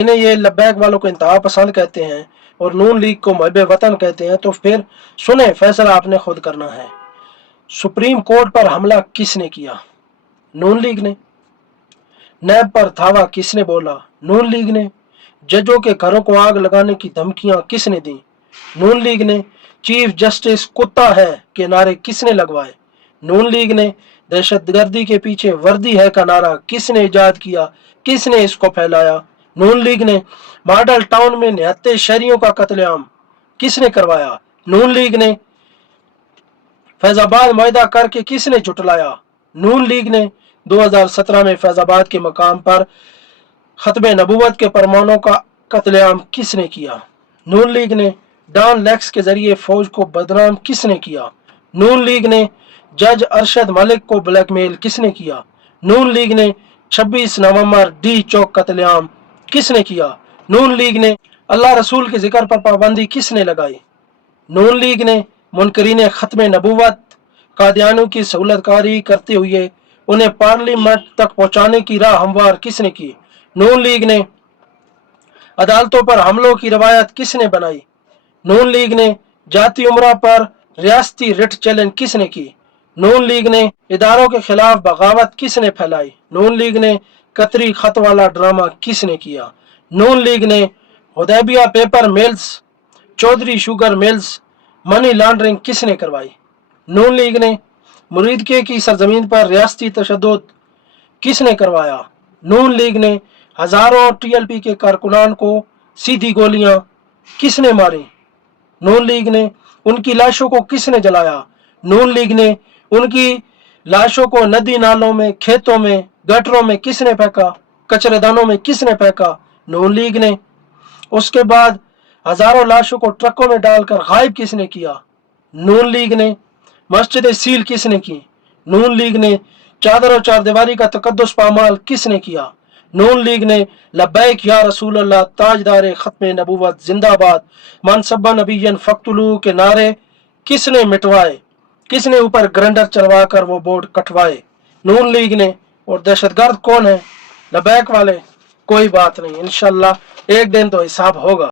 इन्हें ये लब्बैक वालों को इंतहा पसंद कहते हैं और नून लीग को मुहब्बे वतन कहते हैं, तो फिर सुने फैसला आपने खुद करना है। सुप्रीम कोर्ट पर हमला किसने किया? नून लीग ने। नैब पर धावा किसने बोला? नून लीग ने। जजों के घरों को आग लगाने की धमकियां किसने दी? नून लीग ने। चीफ जस्टिस कुत्ता है के नारे किसने लगवाए? नून लीग ने। दहशतगर्दी के पीछे वर्दी है का नारा किसने इजाद किया? किसने इसको फैलाया? नून लीग ने। मॉडल टाउन में निहत्ते शहरियों का कत्लेआम किसने करवाया? नून लीग ने। फैजाबाद मुआहदा करके किसने जुटलाया? नून लीग ने। 2017 में फैजाबाद के मकाम पर खत्मे नबूवत के परमाणों का कत्लेआम किसने किया? नून लीग ने। डॉन लेक्स के जरिए फौज को बदनाम किसने किया? नून लीग ने। जज अरशद मलिक को ब्लैकमेल किसने किया? नून लीग ने। 26 नवंबर डी चौक कत्लेआम किसने किया? नून लीग ने। अल्लाह रसूल के जिक्र पर पाबंदी किसने लगाई? नून लीग ने। मुनकरीन खत्मे नबूवत कादियानियों की सहूलतकारी करते हुए उन्हें पार्लियामेंट तक पहुंचाने की राह हमवार किसने की? नून लीग ने। अदालतों पर हमलों की रवायत किसने बनाई? नून लीग ने। जाती उम्रा पर रियासती रिट चैलेंज किसने की? नून लीग ने। इदारों के खिलाफ बगावत किसने फैलाई? नून लीग ने। कतरी खत वाला ड्रामा किसने किया? नून लीग ने। Hudaibiya paper mills, Chaudhry sugar mills, money laundering किसने करवाई? नून लीग ने। मुरीदके की सरजमीन पर रियासती तशद्दुद किसने करवाया? नून लीग ने। हजारों टीएलपी के कारकुनान को सीधी गोलियां किसने मारी? नून लीग ने। उनकी लाशों को किसने जलाया? नून लीग ने। उनकी लाशों को नदी नालों में, खेतों में, गटरों में किसने फेंका? कचरेदानों में किसने फेंका? नून लीग ने। उसके बाद हजारों लाशों को ट्रकों में डालकर गायब किसने किया? नून लीग ने। मस्जिदें सील किसने की? नून लीग ने। चादर और चारदीवारी का तकद्दुस पामाल किसने किया? नून लीग ने। लब्बैक या रसूल अल्लाह, ताजदार खत्मे नबूवत जिंदाबाद, मनसब्बा नबीयन फक्तुलू के नारे किसने मिटवाए? किसने ऊपर ग्रैंडर चढ़वा कर वो बोर्ड कटवाए? नून लीग ने। और दहशतगर्द कौन है? लब्बैक वाले। कोई बात नहीं, इंशाल्लाह एक दिन तो हिसाब होगा।